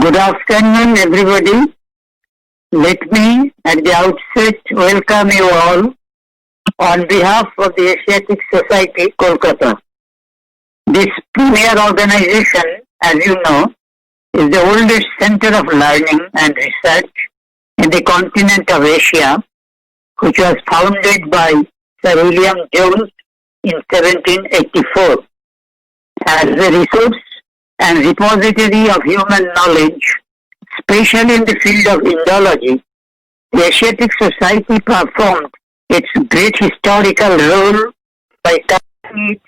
Good afternoon, everybody. Let me, at the outset, welcome you all on behalf of the Asiatic Society, Kolkata. This premier organization, as you know, is the oldest center of learning and research in the continent of Asia, which was founded by Sir William Jones in 1784. As a resource and repository of human knowledge, especially in the field of Indology, the Asiatic Society performed its great historical role by turning it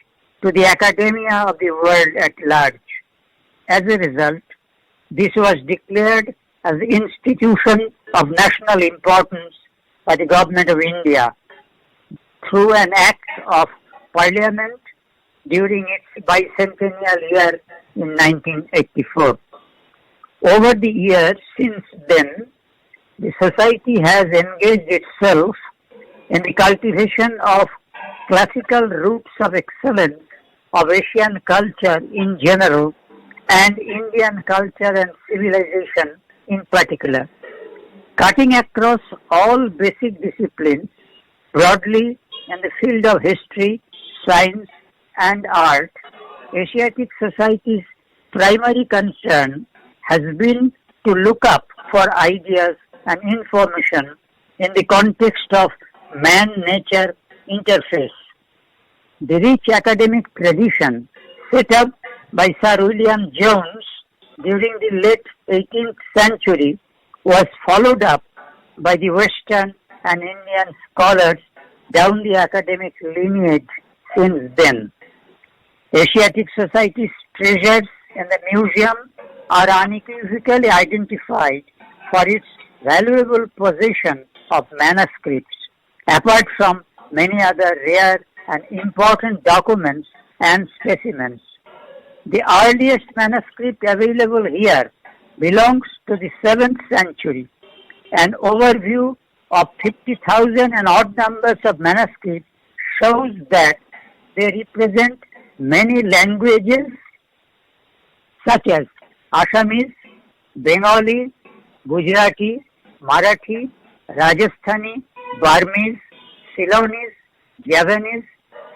to the academia of the world at large. As a result, this was declared as an institution of national importance by the Government of India through an Act of Parliament during its bicentennial year in 1984. Over the years since then, the Society has engaged itself in the cultivation of classical roots of excellence of Asian culture in general and Indian culture and civilization in particular. Cutting across all basic disciplines, broadly in the field of history, science and art, Asiatic Society's primary concern has been to look up for ideas and information in the context of man-nature interface. The rich academic tradition set up by Sir William Jones during the late 18th century was followed up by the Western and Indian scholars down the academic lineage since then. Asiatic Society's treasures in the museum are unequivocally identified for its valuable possession of manuscripts, apart from many other rare and important documents and specimens. The earliest manuscript available here belongs to the 7th century. An overview of 50,000 and odd numbers of manuscripts shows that they represent many languages such as Assamese, Bengali, Gujarati, Marathi, Rajasthani, Burmese, Ceylonese, Javanese,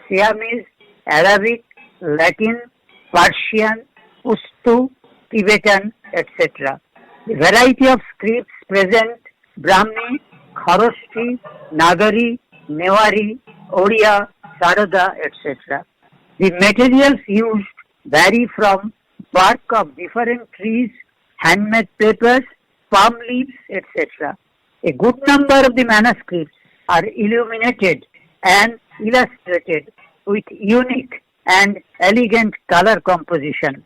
Siamese, Arabic, Latin, Persian, Pashto, Tibetan, etc. The variety of scripts present Brahmi, Kharosthi, Nagari, Newari, Oriya, Sarada, etc. The materials used vary from bark of different trees, handmade papers, palm leaves, etc. A good number of the manuscripts are illuminated and illustrated with unique and elegant color composition.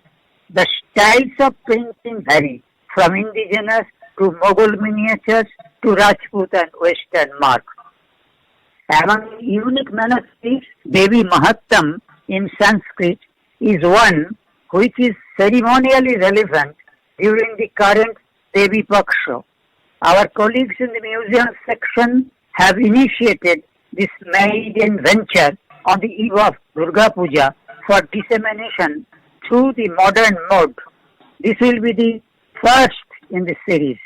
The styles of painting vary from indigenous to Mughal miniatures to Rajput and Western mark. Among unique manuscripts, Devi Mahattam in Sanskrit is one which is ceremonially relevant during the current Devi Paksha. Our colleagues in the museum section have initiated this maiden venture on the eve of Durga Puja for dissemination through the modern mode. This will be the first in the series.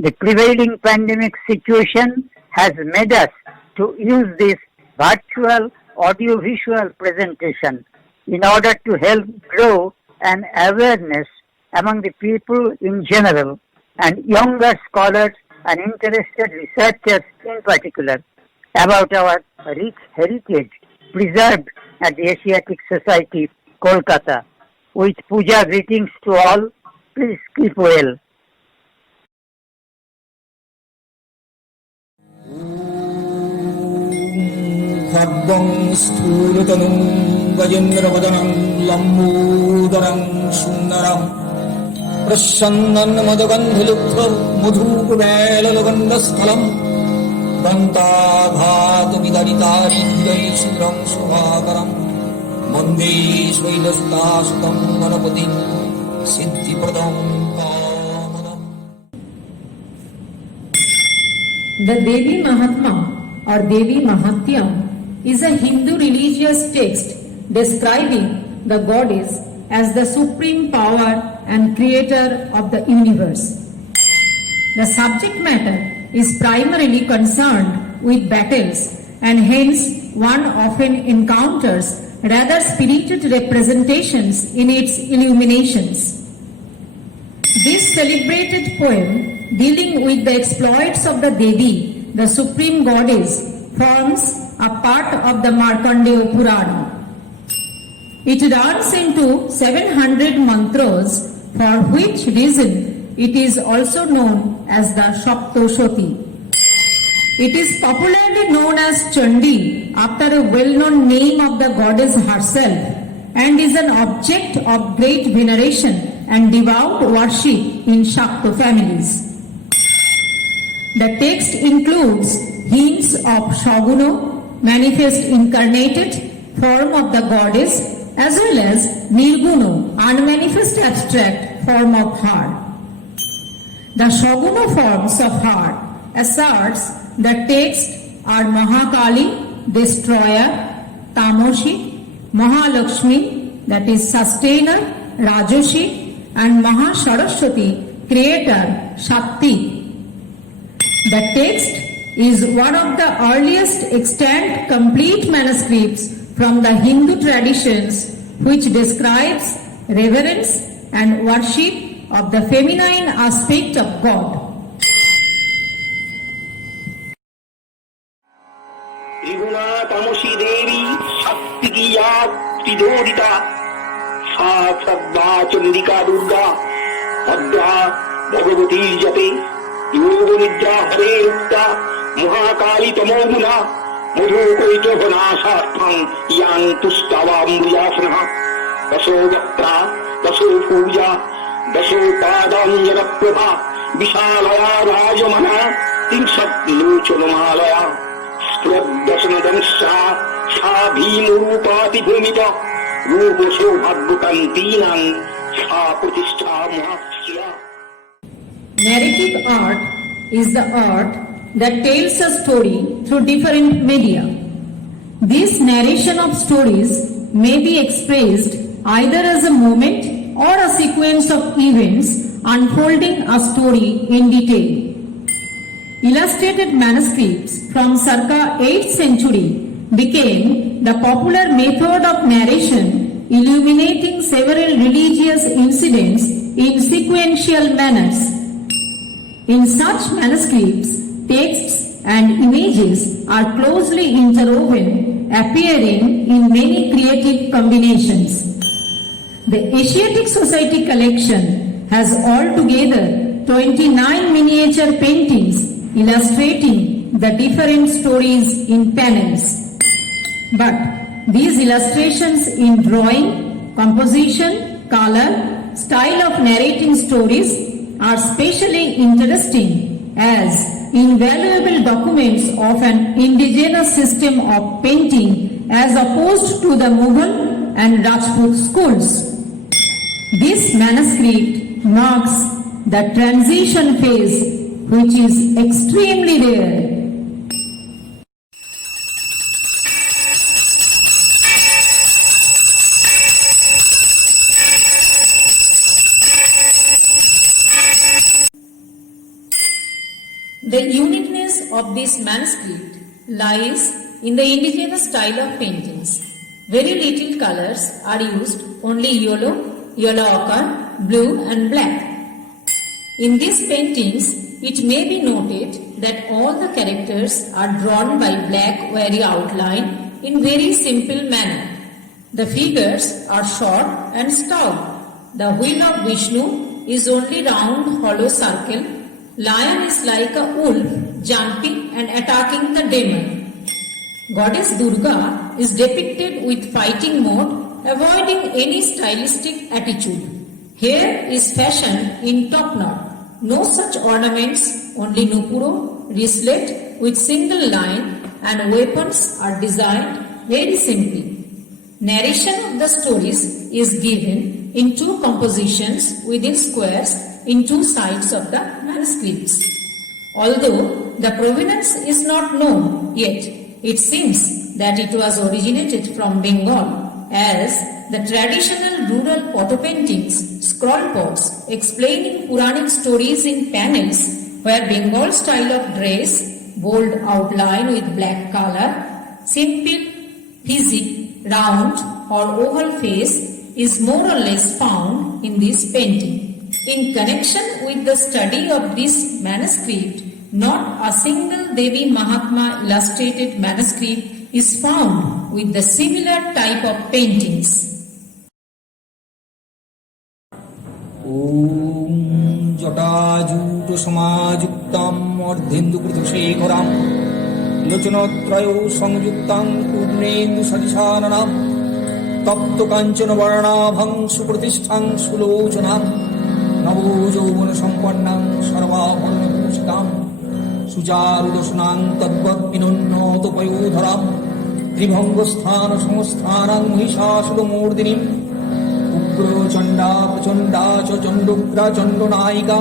The prevailing pandemic situation has made us to use this virtual audiovisual presentation in order to help grow an awareness among the people in general and younger scholars and interested researchers in particular about our rich heritage preserved at the Asiatic Society, Kolkata. With puja greetings to all, please keep well. खड्गं स्थूलतनुं गजेन्द्रवदनं लम्बोदरं सुन्दरं प्रसन्नं मदगन्धलुब्धं मधुकवेललगन्धस्थलं दन्ताघातविदरितारिहृदयसुरं शुभाकरं वन्दे शैलसुतासुतं गणपतिं सिद्धिप्रदं कामदम्. The Devi Mahatma or Devi Mahatyam is a Hindu religious text describing the goddess as the supreme power and creator of the universe. The subject matter is primarily concerned with battles, and hence one often encounters rather spirited representations in its illuminations. This celebrated poem, dealing with the exploits of the Devi, the supreme goddess, forms a part of the Markandeya Purana. It runs into 700 mantras, for which reason it is also known as the Saptashati. It is popularly known as Chandi after a well-known name of the goddess herself, and is an object of great veneration and devout worship in Shakta families. The text includes hints of Shaguna, manifest incarnated form of the goddess, as well as Nirguna, unmanifest abstract form of her. The Shaguna forms of her asserts the text are Mahakali, destroyer, Tamoshi, Mahalakshmi, that is sustainer, Rajoshi, and Mahasaraswati, creator, Shakti. The text is one of the earliest extant complete manuscripts from the Hindu traditions which describes reverence and worship of the feminine aspect of God. त्रिगुणा तमसी देवी शक्ति की याद त्रिदोदिता सात सद्दा चंडिका दुर्गा भद्रा भगवती जपे योग निद्रा हरे रुक्ता महाकाली तमोगुना मधुकैत वनाशार्थं यान्तुस्तवाम्बुजासनः दशो वक्त्रा दशो पूजा दशो पादाञ्जन प्रभा विशालया राजमना त्रिंशत् लोचनमालया स्फुरद्दशनदंशा सा भीमरूपातिभूमिता रूपशोभाद्भुतन्तीनां सा प्रतिष्ठा महास्या. Narrative art is the art that tells a story through different media. This narration of stories may be expressed either as a moment or a sequence of events unfolding a story in detail. Illustrated manuscripts from circa 8th century became the popular method of narration, illuminating several religious incidents in sequential manners. In such manuscripts, texts and images are closely interwoven, appearing in many creative combinations. The Asiatic Society collection has altogether 29 miniature paintings illustrating the different stories in panels. But these illustrations in drawing, composition, color, style of narrating stories are specially interesting as invaluable documents of an indigenous system of painting as opposed to the Mughal and Rajput schools. This manuscript marks the transition phase, which is extremely rare. The uniqueness of this manuscript lies in the indigenous style of paintings. Very little colors are used, only yellow, yellow ochre, blue and black. In these paintings, it may be noted that all the characters are drawn by black wiry outline in very simple manner. The figures are short and stout. The wheel of Vishnu is only round hollow circle. Lion is like a wolf jumping and attacking the demon. Goddess Durga is depicted with fighting mode, avoiding any stylistic attitude. Hair is fashioned in top knot. No such ornaments, only nupuro, wristlet with single line, and weapons are designed very simply. Narration of the stories is given in two compositions within squares in two sides of the manuscripts. Although the provenance is not known yet, it seems that it was originated from Bengal, as the traditional rural photo paintings, scroll pots explaining Puranic stories in panels where Bengal style of dress, bold outline with black color, simple physique, round or oval face is more or less found in this painting. In connection with the study of this manuscript, not a single Devi Mahatma illustrated manuscript is found with the similar type of paintings. ॐ जटाजूटसमायुक्ताम् अर्धेन्दुकृतशेखराम् लोचनत्रयो संयुक्ताम् पूर्णेन्दुसरिसाननाम् तप्तकाञ्चनवर्णाभम् सुप्रतिष्ठाम् सुलोचनाम् नवोजौवनसम्पन्नाम् सर्वाभरणभूषिताम् सुचारुदशनाम् तद्वद्विनोन्नतपयोधराम् त्रिभङ्गस्थानसंस्थानाम् महिषासुरमूर्धिनीम् उग्रचण्डा प्रचण्डा च चण्डोग्रा चण्डनायिका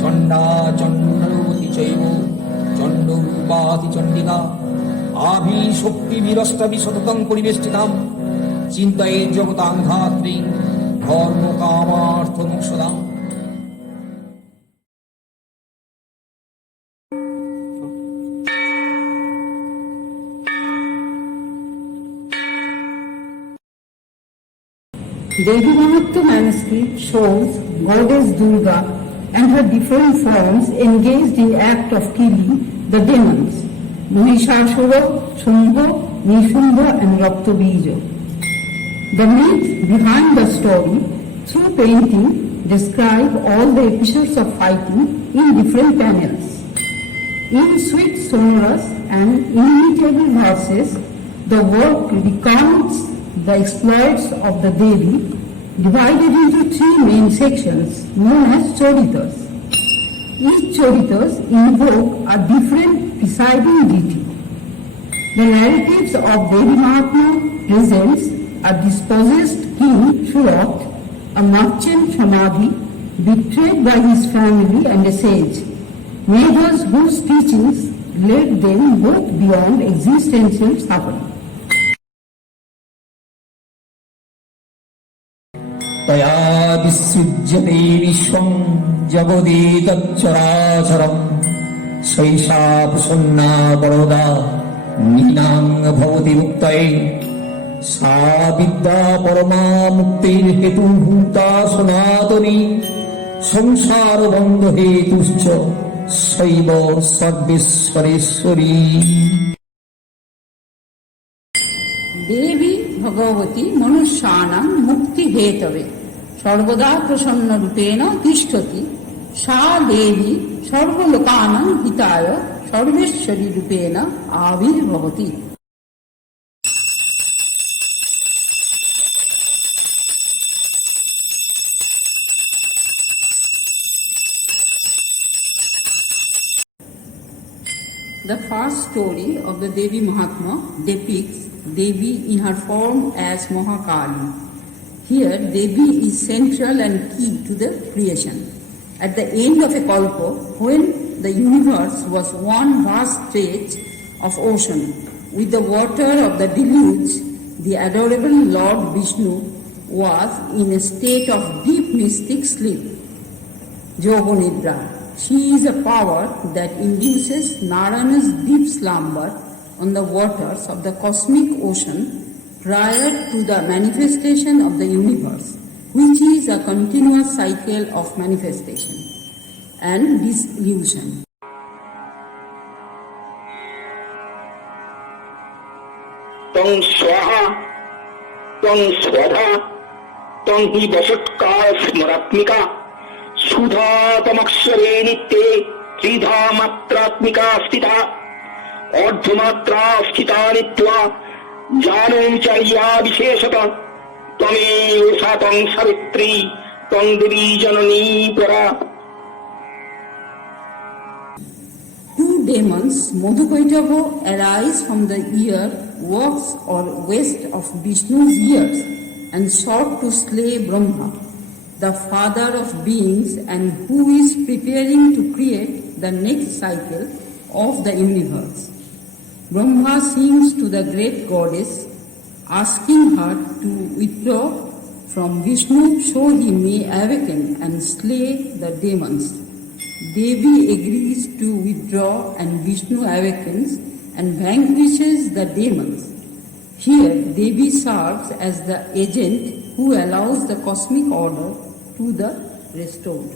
चण्डा चण्डरूपति चैव चण्डरूपाति चण्डिका आभिशक्तिभिरष्टविशततम् परिवेष्टिताम् चिन्तये जगतां धात्री धर्मकामार्थमोक्षदाम् Devi Mahatma manuscript shows Goddess Durga and her different forms engaged in act of killing the demons, Mahishasura, Shumbha, Nishumba and Raptabija. The myth behind the story through painting describe all the episodes of fighting in different panels. In sweet sonorous and inimitable verses, the work recounts the exploits of the Devi, divided into three main sections known as Charitas. Each Charitas invoke a different presiding deity. The narratives of Devi Mahatma presents a dispossessed king Surat, a merchant Samadhi, betrayed by his family and a sage, maidens whose teachings led them both beyond existential suffering. तया विसृज्यते विश्वं जगदेतच्चराचरम् सैषा प्रसन्ना वरदा नीनां भवति मुक्तये सा विद्या परमा मुक्तिर्हेतुभूता सनातनी संसारबन्ध हेतुश्च सैव सर्वेश्वरेश्वरी देवी भगवती मनुष्याणां मुक्ति Hathaway सर्वदा प्रसन्न रूपेण तिष्ठति सा देवी सर्वलोकानां हिताय सर्वेश्वरी रूपेण आविर्भवति. The first story of the Devi Mahatma depicts Devi in her form as Mahakali. Here, Devi is central and key to the creation. At the end of a kalpa, when the universe was one vast stretch of ocean, with the water of the deluge, the adorable Lord Vishnu was in a state of deep mystic sleep, Yoganidra. She is a power that induces Narayana's deep slumber on the waters of the cosmic ocean prior to the manifestation of the universe, which is a continuous cycle of manifestation and dissolution. तं स्वाहा तं स्वधा तं हि वसत्काल स्मरात्मिका सुधातमक्षरे नित्ये त्रिधा मात्रात्मिका स्थिता अर्धमात्रा स्थिता नित्वा जानोचर्या विशेषत त्वमेव सा तं सावित्री तं देवी जननी परा. Two demons, Madhukaitava, arise from the ear, works or waist of Vishnu's ears and sought to slay Brahma, the father of beings and who is preparing to create the next cycle of the universe. Brahma sings to the great goddess, asking her to withdraw from Vishnu so he may awaken and slay the demons. Devi agrees to withdraw and Vishnu awakens and vanquishes the demons. Here, Devi serves as the agent who allows the cosmic order to the restored.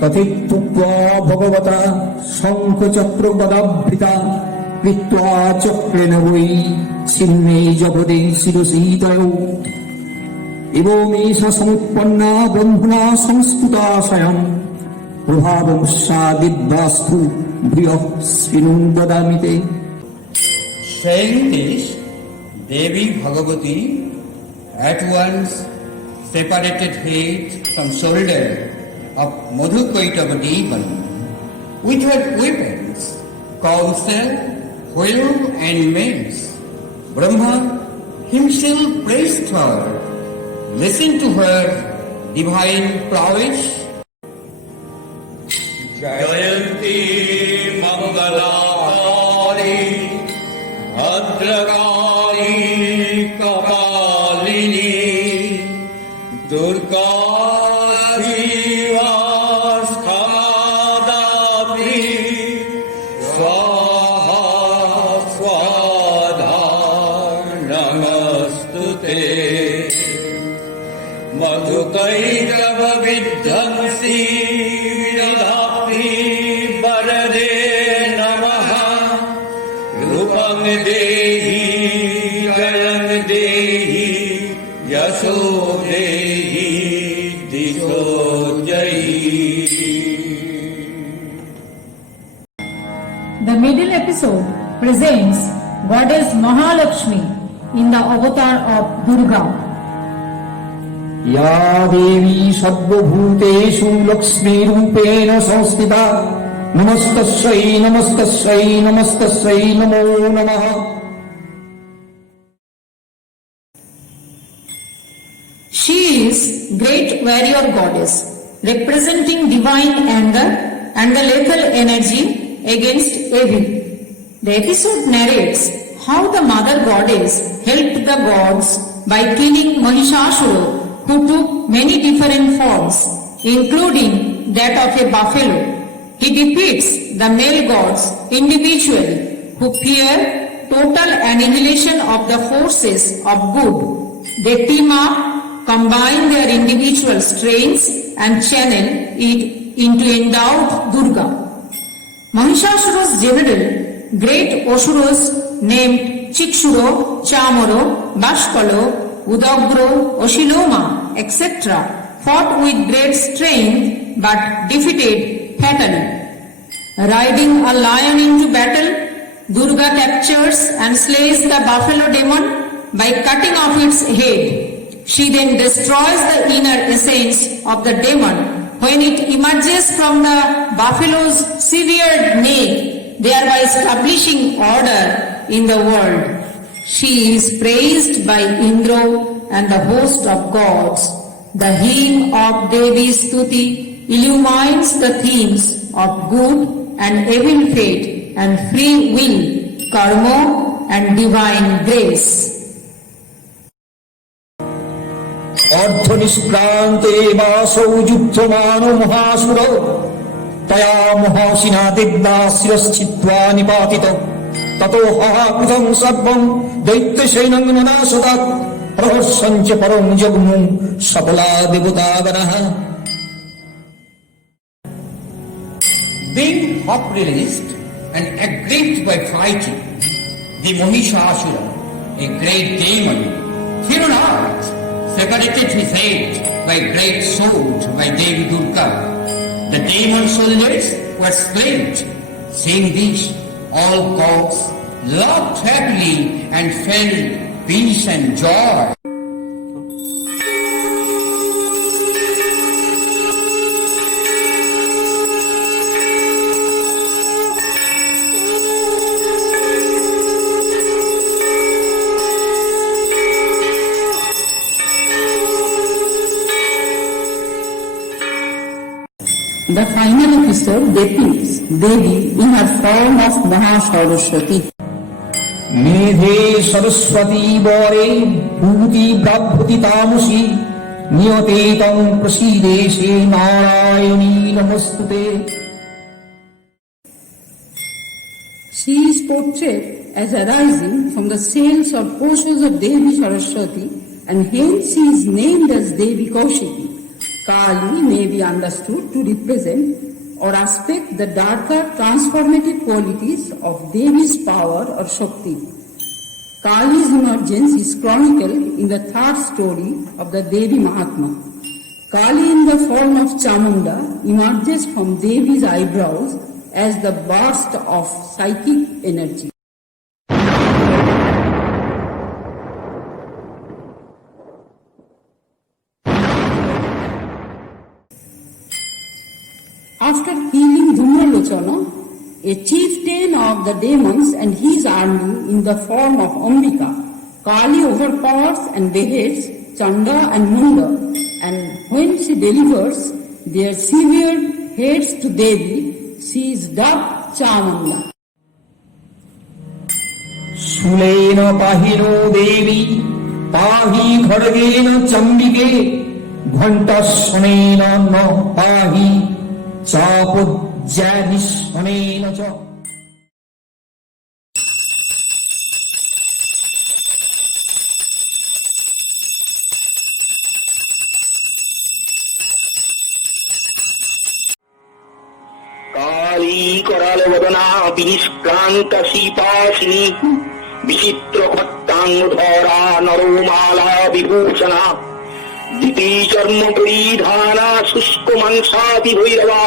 कथित्वा भगवता शङ्खचक्रपदाभृता कृत्वा चक्रेण वै छिन्ने जगदे शिरसीतयो एवमेषा समुत्पन्ना ब्रह्मणा संस्तुता स्वयं प्रभावं सा विद्वास्तु भूयः शृणु ददामि ते. Saying this, Devi Bhagavati at once separated head from shoulder of Madhukaitava demon with her weapons, counsel, wheel and mace. Brahma himself praised her. Listen to her divine prowess. Jayanti Mangalakari Bhadrakali Kapalini Durga Madhukaitava-vidhamsi vidhapti barade namaha rupam dehi jayam dehi yaso dehi disho jayi. The middle episode presents Goddess Mahalakshmi in the avatar of Durga. या देवी सर्वभूतेषु लक्ष्मीरूपेण संस्थिता नमस्तस्यै नमस्तस्यै नमस्तस्यै नमो नमः. She is great warrior goddess representing divine anger and the lethal energy against evil. The episode narrates how the mother goddess helped the gods by killing Mahishasura, who took many different forms, including that of a buffalo. He defeats the male gods individually, who fear total annihilation of the forces of good. They team up, combine their individual strengths and channel it into endowed Durga. Mahishasura's general, great Asuras named Chikshuro, Chamoro, Bashkalo, Udagro, Oshiloma, etc. fought with great strength but defeated fatally. Riding a lion into battle, Durga captures and slays the buffalo demon by cutting off its head. She then destroys the inner essence of the demon when it emerges from the buffalo's severed neck, thereby establishing order in the world. She is praised by Indra and the host of gods. The hymn of Devi Stuti illumines the themes of good and evil fate and free will, karma and divine grace. अर्धनिष्क्रान्ते वासौ युद्धमानो महासुरो तया महाशिना दिग्धा शिरश्छित्त्वा निपातितौ ततो हाहाकृतं सर्वं दैत्यसैनं ननाशतात् प्रहर्षञ्च परं जग्मुं सबला देवतागणः. Being hot-released and aggrieved by fighting, the Mahishasura, a great demon, fear not, separated his head by great sword by Devi Durga. The demon soldiers were slain. Seeing this, all gods laughed happily and felt peace and joy. The final episode depicts Devi in her form of Mahasaraswati. मेधे Saraswati वरे भूति ब्राह्मति तामसी नियते तं प्रसीदेशे नारायणी नमस्तुते. She is portrayed as arising from the cells or portions of Devi Saraswati, and hence she is named as Devi Kaushiki. Kali may be understood to represent or aspect the darker transformative qualities of Devi's power or Shakti. Kali's emergence is chronicled in the third story of the Devi Mahatma. Kali in the form of Chamunda emerges from Devi's eyebrows as the burst of psychic energy. After killing Dhumralochana, a chieftain of the demons and his army in the form of Ambika, Kali overpowers and beheads Chanda and Munda, and when she delivers their severed heads to Devi, she is dubbed Chamunda. शूलेन पाहिनो देवी पाहि खड्गेन चम्बिके घण्टस्वनेन न पाहि चापज्यादिस्वनेन च. কালী করাল বদনা বিনিষ্ক্রান্ত শীপাশিনী বিচিত্র খট্টাঙ্গধরা নরমালা বিভূষণা দিতি চর্ম পরিধানা শুষ্ক মাংসাতি ভৈরবা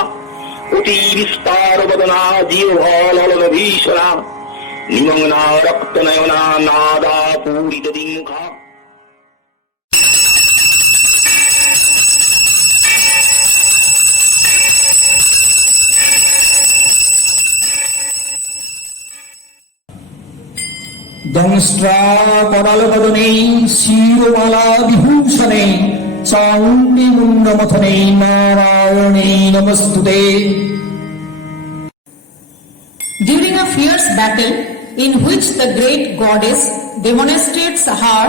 অতি বিস্তার বদনা জিহ্বল ভীষণা নিমগ্না রক্তনয়না নাদা পূরিত দিঙ্মুখা. दंष्ट्रा करालवदने शिरोमाला विभूषणे चामुण्डी मुण्डमथने नारायणे नमस्तुते. During a fierce battle in which the great goddess demonstrates her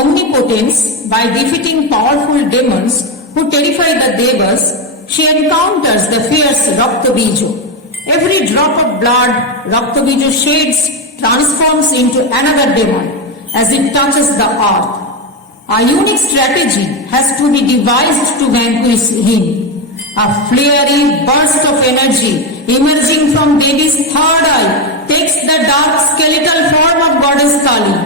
omnipotence by defeating powerful demons who terrify the Devas, she encounters the fierce Raktabiju. Every drop of blood Raktabiju sheds transforms into another demon as it touches the earth. A unique strategy has to be devised to vanquish him. A fiery burst of energy emerging from Devi's third eye takes the dark skeletal form of goddess Kali.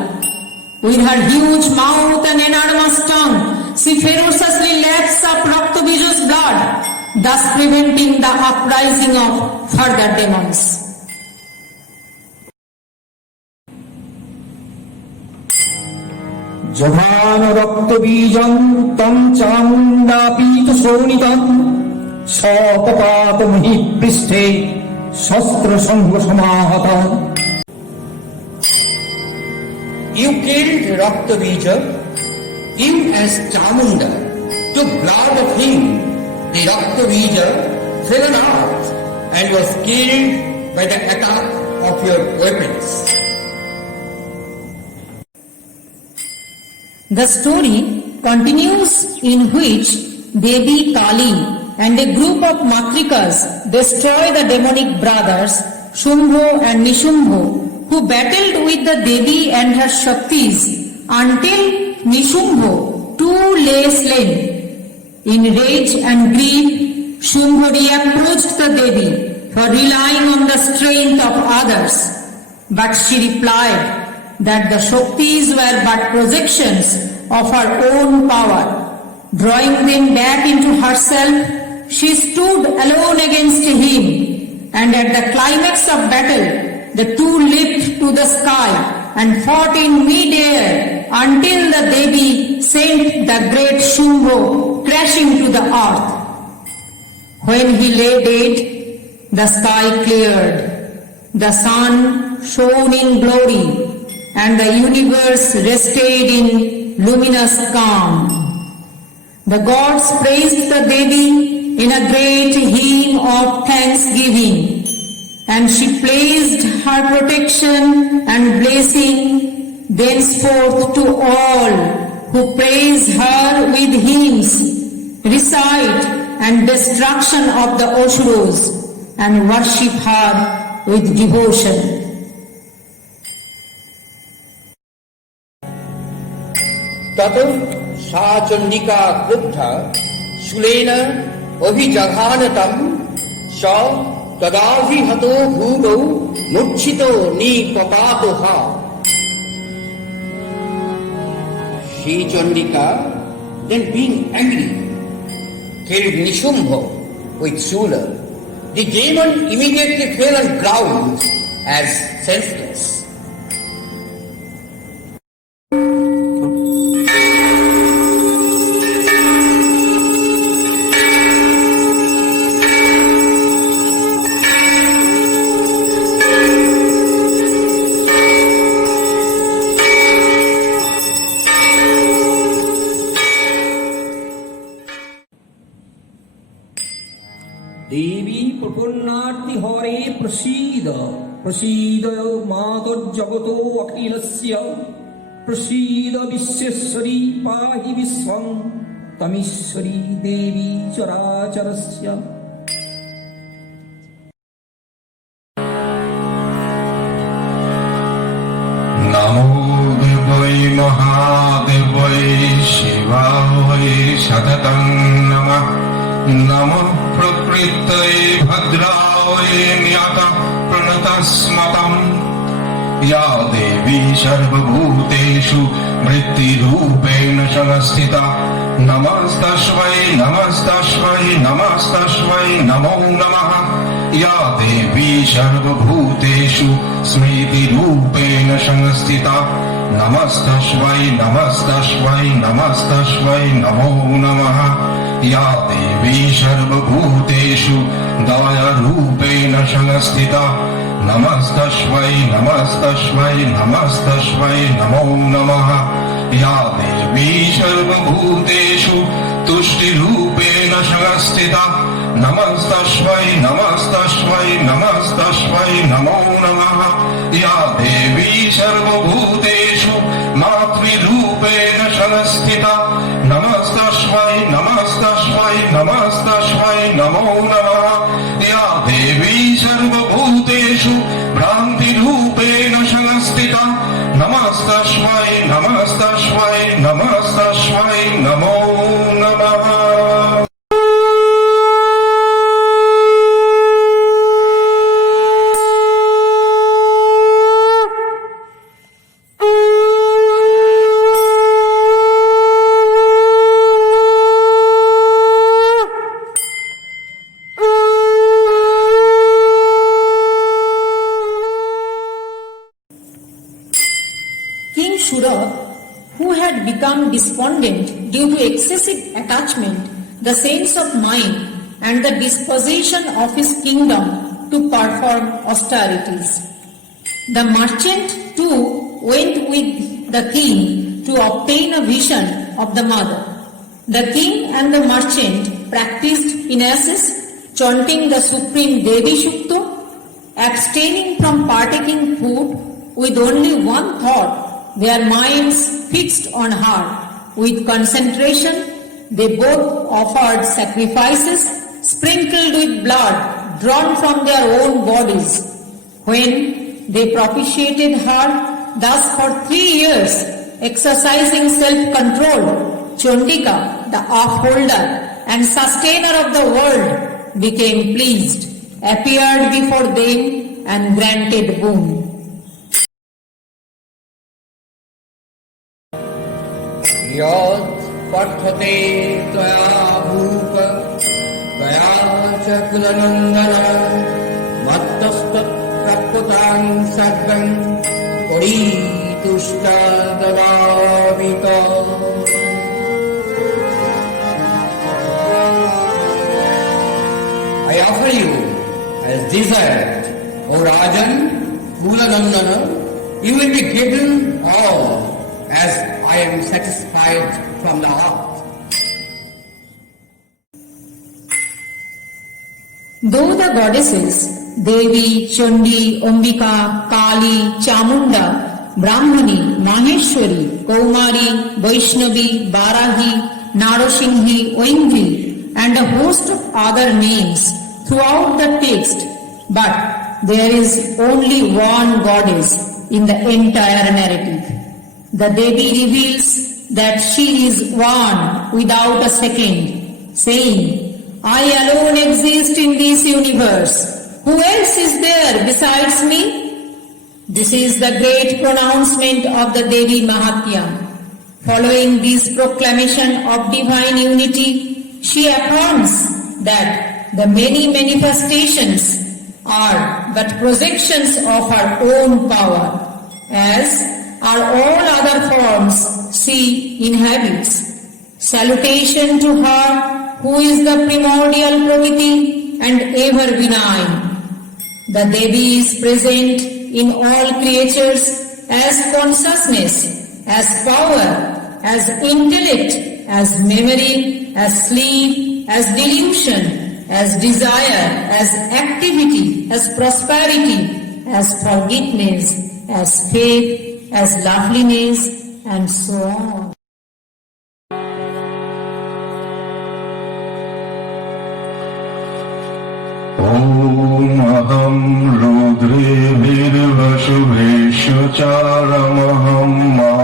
With her huge mouth and enormous tongue, she ferociously laps up Raktabiju's blood, thus preventing the uprising of further demons. जघान रक्तबीजं तं चामुण्डापीत शोणितं सपपात महीपृष्ठे शस्त्रसंघसमाहत. You killed Raktabija, him as Chamunda, took blood of him. The Raktabija fell on earth and was killed by the attack of your weapons. The story continues in which Devi Kali and a group of Matrikas destroy the demonic brothers Shumbho and Nishumbho, who battled with the Devi and her Shaktis until Nishumbho too lay slain. In rage and grief, Shumbho reapproached the Devi for relying on the strength of others, but she replied that the Shaktis were but projections of her own power. Drawing them back into herself, she stood alone against him, and at the climax of battle, the two leaped to the sky and fought in mid-air until the Devi sent the great Shumbho crashing to the earth. When he lay dead, the sky cleared, the sun shone in glory, and the universe rested in luminous calm. The gods praised the Devi in a great hymn of thanksgiving. and she placed her protection and blessing thenceforth to all who praise her with hymns, recite and destruction of the Asuras, and worship her with devotion. ततो सा चंडिका क्रुद्धा शूलेन अभिजघानतं स तदाहि हतो भूगौ मूर्छितो निपपातो हा. She Chandika, then being angry, killed Nishumbha with Shula. The demon immediately fell on ground as senseless. देवी प्रपन्नार्ति हरे प्रसीद प्रसीद मातर्जगतो अखिलस्य प्रसीद विश्वेश्वरी पाहि विश्वं तमीश्वरी देवी चराचरस्य. नमो देवै महादेवै शिवाय सततं नमः. नमः प्रकृतये भद्राय न्यात प्रणतस्मतम्. या देवी सर्वभूतेषु वृत्तिरूपेण संस्थिता नमस्तस्मै नमस्तस्मै नमस्तस्मै नमो नमः. या देवी सर्वभूतेषु स्मृतिरूपेण संस्थिता नमस्तस्मै नमस्तस्मै नमस्तस्मै नमो नमः. या देवी सर्वभूतेषु दयारूपेण संस्थिता नमस्तस्मै नमस्तस्मै नमस्तस्मै नमो नमः. या देवी सर्वभूतेषु तुष्टिरूपेण संस्थिता नमस्तस्मै नमस्तस्मै नमस्तस्मै नमो नमः. या देवी सर्वभूतेषु मातृरूपेण संस्थिता नमस्तस्मै नमस्तस्मै नमस्तस्मै नमो नमः. या देवी सर्वभूतेषु भ्रान्तिरूपेण संस्थिता नमस्तस्मै नमस्तस्मै नमस्तस्मै नमो नमः. King Shura, who had become despondent due to excessive attachment, the sense of mind, and the disposition of his kingdom to perform austerities. The merchant too went with the king to obtain a vision of the mother. The king and the merchant practiced penances, chanting the supreme Devi Shukta, abstaining from partaking food with only one thought, their minds fixed on her. With concentration, they both offered sacrifices sprinkled with blood drawn from their own bodies. When they propitiated her thus for 3 years, exercising self-control, Chandika, the upholder and sustainer of the world, became pleased, appeared before them and granted boon. यत् पठते त्वया भूप त्वया च कुलनन्दन मत्तस्तत्प्रकृतां सर्वं परितुष्ट ददामि ते. I offer you as desired, O Rajan, Kulanandana, you will be given all as I am satisfied from the heart. Though the goddesses Devi, Chandi, Ambika, Kali, Chamunda, Brahmani, Maheshwari, Kaumari, Vaishnavi, Barahi, Narasinghi, Oingri, and a host of other names throughout the text. But there is only one goddess in the entire narrative. The Devi reveals that she is one without a second, saying, I alone exist in this universe. Who else is there besides me? This is the great pronouncement of the Devi Mahatmya. Following this proclamation of divine unity, she affirms that the many manifestations are but projections of her own power, as are all other forms she inhabits. Salutation to her who is the primordial Prakriti and ever benign. The Devi is present in all creatures as consciousness, as power, as intellect, as memory, as sleep, as delusion, as desire, as activity, as prosperity, as forgiveness, as faith, as loveliness, and so on. Om Rudrivirvashubheshu charamaham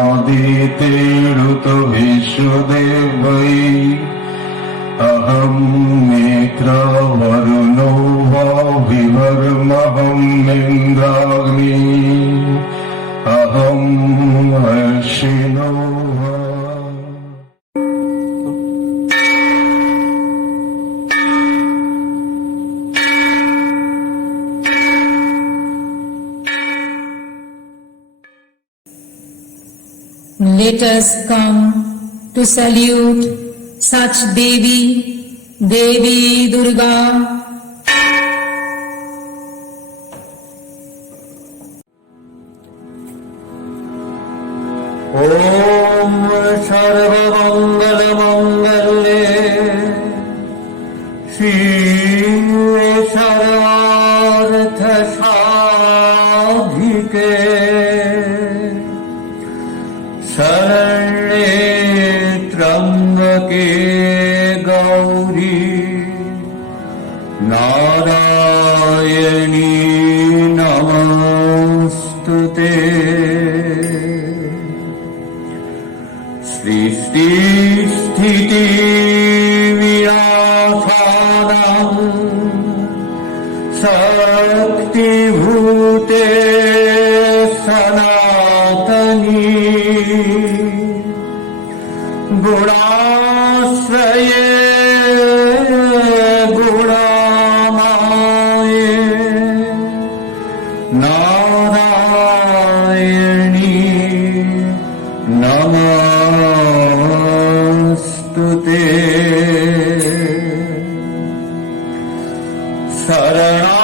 aditeruto vishwadevai aham netra varuno vavivarmaham indragni aham harshino. Let us come to salute such Devi, Devi Durga. Om Sarvamangal Mangalye Shive Sarvartha Sadhike Sarane Trambake Gauri Narayani Namostute Srishti Sthiti Virasanam Sakti Bhute Sanatani Gunasraye Gunamaye Narayani Namostute Sarana